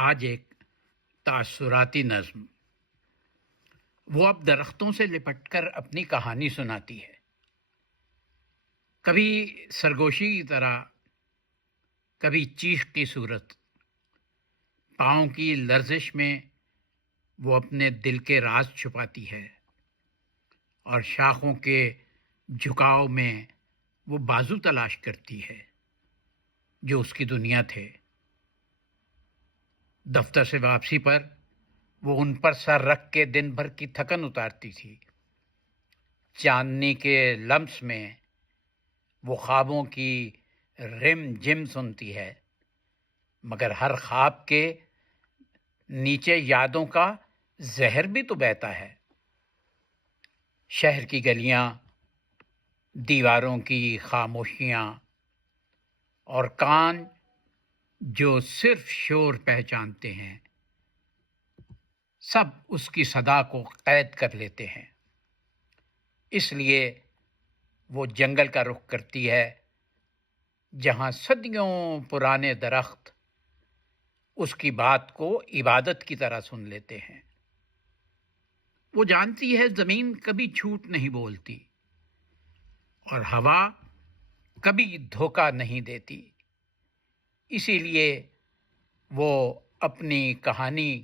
آج ایک تاثراتی نظم۔ وہ اب درختوں سے لپٹ کر اپنی کہانی سناتی ہے، کبھی سرگوشی کی طرح، کبھی چیخ کی صورت۔ پاؤں کی لرزش میں وہ اپنے دل کے راز چھپاتی ہے، اور شاخوں کے جھکاؤ میں وہ بازو تلاش کرتی ہے جو اس کی دنیا تھے۔ دفتر سے واپسی پر وہ ان پر سر رکھ کے دن بھر کی تھکن اتارتی تھی۔ چاندنی کے لمس میں وہ خوابوں کی رم جم سنتی ہے، مگر ہر خواب کے نیچے یادوں کا زہر بھی تو بہتا ہے۔ شہر کی گلیاں، دیواروں کی خاموشیاں، اور کان جو صرف شور پہچانتے ہیں، سب اس کی صدا کو قید کر لیتے ہیں۔ اس لیے وہ جنگل کا رخ کرتی ہے، جہاں صدیوں پرانے درخت اس کی بات کو عبادت کی طرح سن لیتے ہیں۔ وہ جانتی ہے زمین کبھی جھوٹ نہیں بولتی، اور ہوا کبھی دھوکہ نہیں دیتی۔ اسی لیے وہ اپنی کہانی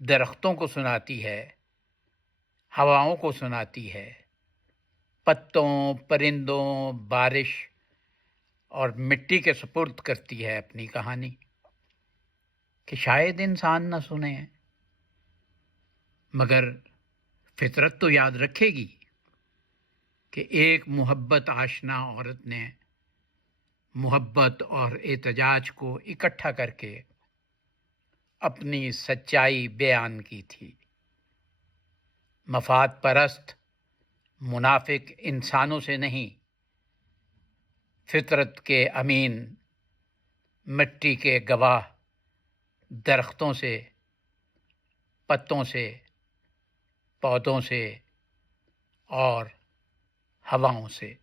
درختوں کو سناتی ہے، ہواؤں کو سناتی ہے، پتوں، پرندوں، بارش اور مٹی کے سپرد کرتی ہے اپنی کہانی، کہ شاید انسان نہ سنے، مگر فطرت تو یاد رکھے گی کہ ایک محبت آشنا عورت نے محبت اور احتجاج کو اکٹھا کر کے اپنی سچائی بیان کی تھی۔ مفاد پرست منافق انسانوں سے نہیں، فطرت کے امین مٹی کے گواہ درختوں سے، پتوں سے، پودوں سے اور ہواؤں سے۔